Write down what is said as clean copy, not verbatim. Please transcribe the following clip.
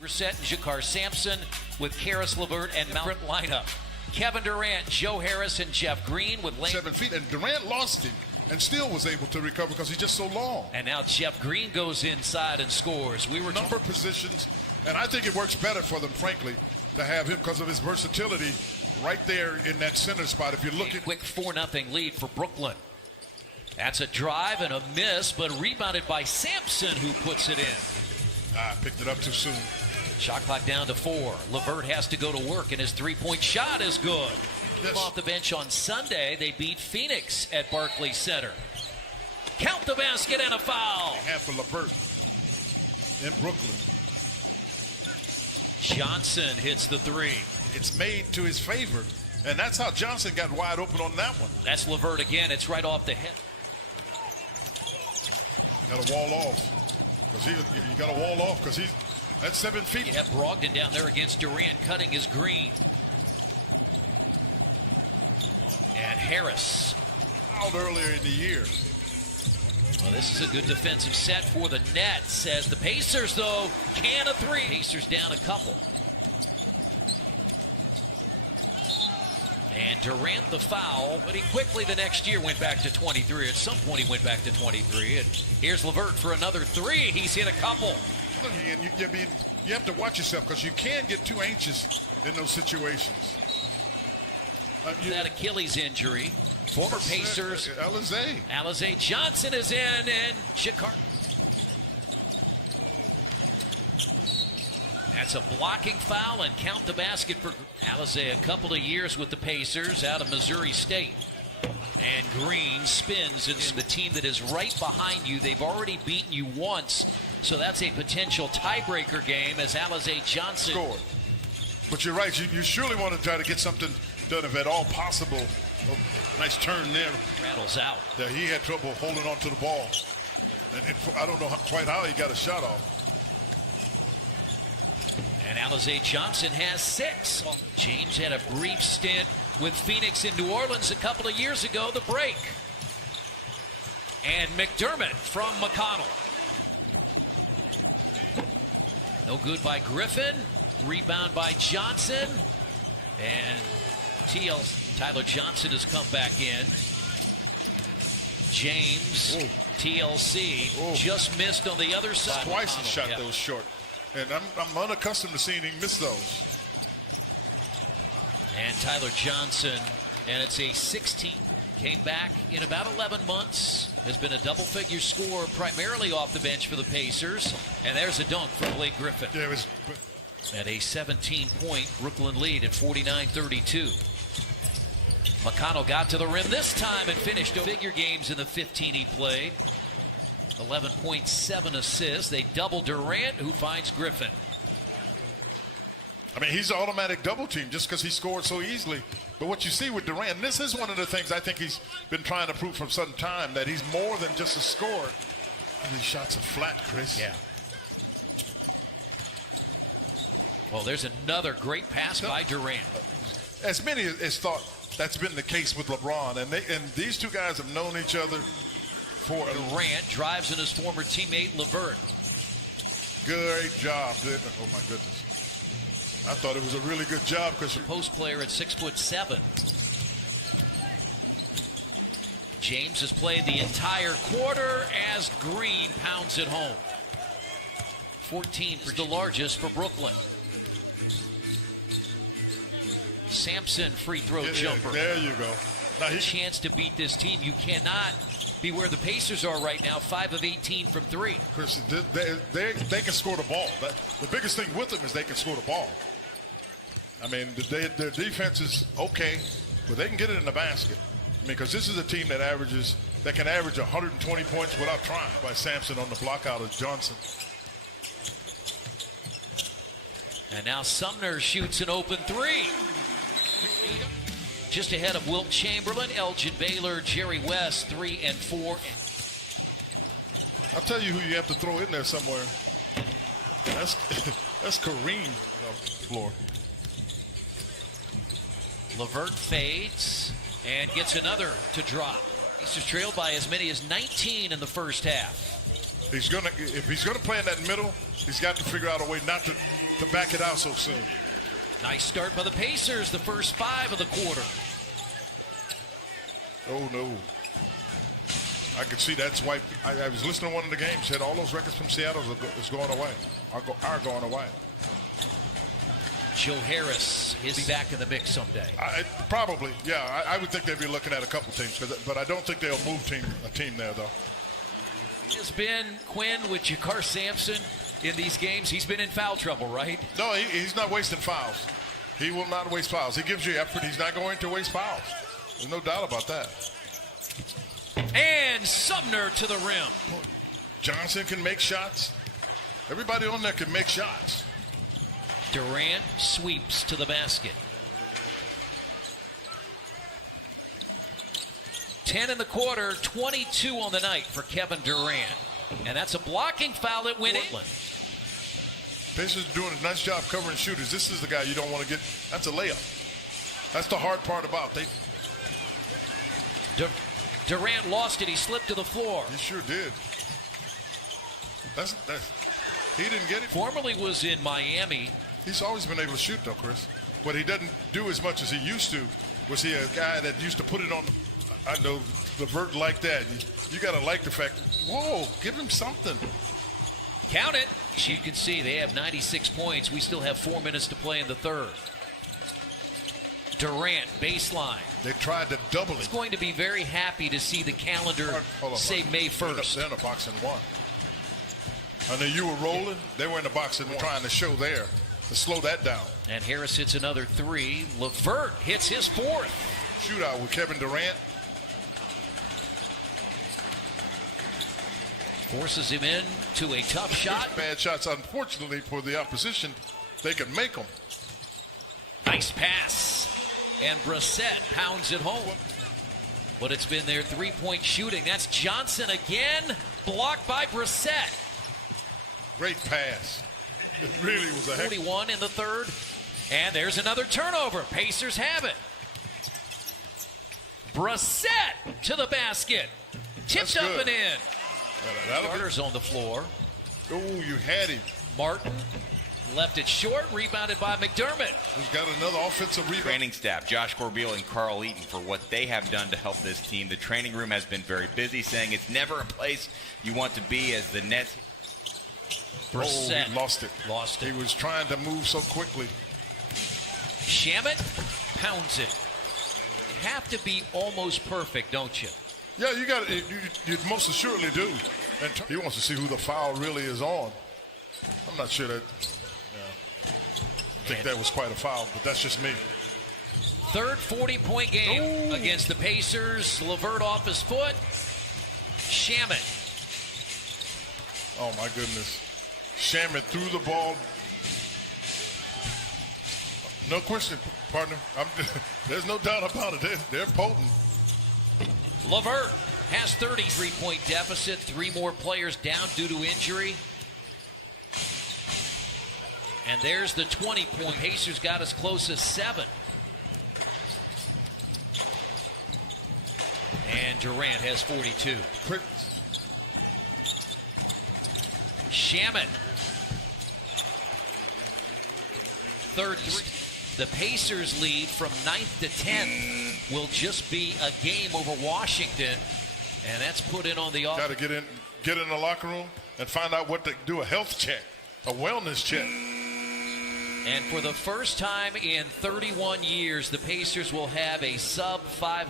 Reset and Jakar Sampson with Caris LeVert and Mount lineup. Kevin Durant, Joe Harris, and Jeff Green with 7 feet, and Durant lost him and still was able to recover because he's just so long. And now Jeff Green goes inside and scores. We were number positions, and I think it works better for them, frankly, to have him because of his versatility right there in that center spot. If you're looking, a quick 4-0 lead for Brooklyn. That's a drive and a miss, but rebounded by Sampson, who puts it in. Picked it up too soon. Shot clock down to 4. LeVert has to go to work, and his three-point shot is good. Yes. Off the bench on Sunday, they beat Phoenix at Barclays Center. Count the basket and a foul. Half of LeVert in Brooklyn. Johnson hits the three. It's made to his favor, and that's how Johnson got wide open on that one. That's LeVert again. It's right off the head. Got to wall off because you got to wall off because he's. That's 7 feet. You have Brogdon down there against Durant, cutting his green. And Harris. Out earlier in the year. Well, this is a good defensive set for the Nets. As the Pacers, though, can a three. Pacers down a couple. And Durant the foul, but he quickly the next year went back to 23. At some point, he went back to 23. And here's LeVert for another three. He's hit a couple. And you have to watch yourself because you can get too anxious in those situations. That Achilles injury. Former Pacers. Alize Johnson is in, and Jakar. That's a blocking foul, and count the basket for Alize. A couple of years with the Pacers out of Missouri State. And Green spins in the team that is right behind you. They've already beaten you once, so that's a potential tiebreaker game as Alize Johnson scored. But you're right. You surely want to try to get something done if at all possible. Oh, nice turn there. Rattles out. Yeah, he had trouble holding on to the ball. And I don't know quite how he got a shot off. And Alize Johnson has 6. James had a brief stint with Phoenix in New Orleans a couple of years ago, the break. And McDermott from McConnell. No good by Griffin. Rebound by Johnson. And Tyler Johnson has come back in. James, TLC, just missed on the other side. Twice he shot those short. And I'm unaccustomed to seeing him miss those. And Tyler Johnson, and it's a 16. Came back in about 11 months. Has been a double-figure scorer primarily off the bench for the Pacers. And there's a dunk from Blake Griffin. Yeah, it was. At a 17-point Brooklyn lead at 49-32. McConnell got to the rim this time and finished figure games in the 15 he played. 11.7 assists. They double Durant, who finds Griffin. I mean, he's an automatic double team just because he scored so easily. But what you see with Durant, and this is one of the things I think he's been trying to prove for some time, that he's more than just a scorer. And these shots are flat, Chris. Yeah. Well, there's another great pass by Durant. As many as thought that's been the case with LeBron, and these two guys have known each other for. Durant drives in his former teammate LeVert. Great job. Oh my goodness. I thought it was a really good job because post player at 6'7". James has played the entire quarter as Green pounds it home. 14 for the largest for Brooklyn. Sampson free throw jumper. There you go. Now chance to beat this team. You cannot be where the Pacers are right now, 5 of 18 from 3. Chris, they can score the ball. The biggest thing with them is they can score the ball. I mean, their defense is okay, but they can get it in the basket. I mean, because this is a team that can average 120 points without trying by Sampson on the block out of Johnson. And now Sumner shoots an open 3. Just ahead of Wilt Chamberlain, Elgin Baylor, Jerry West, 3 and 4. I'll tell you who you have to throw in there somewhere. That's Kareem off the floor. LeVert fades and gets another to drop. He's just trailed by as many as 19 in the first half. If he's gonna play in that middle, he's got to figure out a way not to to back it out so soon. Nice start by the Pacers, the first 5 of the quarter. Oh, no. I could see that's why I was listening to one of the games, said all those records from Seattle is going away, are going away. Joe Harris is back in the mix someday. Probably, yeah. I would think they'd be looking at a couple teams, but I don't think they'll move a team there, though. Has been Quinn with Jakar Sampson in these games. He's been in foul trouble, right? No, he's not wasting fouls. He will not waste fouls. He gives you effort. He's not going to waste fouls. There's no doubt about that. And Sumner to the rim. Johnson can make shots. Everybody on there can make shots. Durant sweeps to the basket. 10 in the quarter, 22 on the night for Kevin Durant. And that's a blocking foul that went in. Pacers are doing a nice job covering shooters. This is the guy you don't want to get. That's a layup. That's the hard part about it. Durant lost it. He slipped to the floor. He sure did. He didn't get it. Formerly was in Miami. He's always been able to shoot, though, Chris. What he doesn't do as much as he used to. Was he a guy that used to put it on? I know LeVert like that. You got to like the fact. Whoa, give him something. Count it. As you can see, they have 96 points. We still have 4 minutes to play in the third. Durant, baseline. They tried to double it. He's going to be very happy to see the calendar say May 1st. They're in a box and one. I know you were rolling. They were in the box and one, trying to show there to slow that down. And Harris hits another 3. LeVert hits his 4th. Shootout with Kevin Durant. Forces him in to a tough shot. Bad shots, unfortunately, for the opposition. They can make them. Nice pass. And Brissett pounds it home. But it's been their three-point shooting. That's Johnson again. Blocked by Brissett. Great pass. It really was a 41 in the third. And there's another turnover. Pacers have it. Brissett to the basket. Tipped up and in. Carter's on the floor. Oh, you had him. Martin left it short, rebounded by McDermott. Who's got another offensive rebound. Training staff, Josh Corbeil and Carl Eaton, for what they have done to help this team. The training room has been very busy, saying it's never a place you want to be as the Nets. Brissett he lost it. Lost it. He was trying to move so quickly. Shamet pounds it. You have to be almost perfect, don't you? Yeah, you got it. You most assuredly do. And he wants to see who the foul really is on. I'm not sure that. I think that was quite a foul, but that's just me. Third 40-point game against the Pacers. LeVert off his foot. Shamet. Oh, my goodness. Shamet threw the ball. No question, partner. There's no doubt about it. They're potent. LeVert has 33-point deficit. 3 more players down due to injury. And there's the 20-point. Pacers got as close as 7. And Durant has 42. Shamet. Third 3. The Pacers lead from 9th to 10th will just be a game over Washington. And that's put in on the offense. Got to get in the locker room and find out what to do, a health check, a wellness check. And for the first time in 31 years, the Pacers will have a sub-500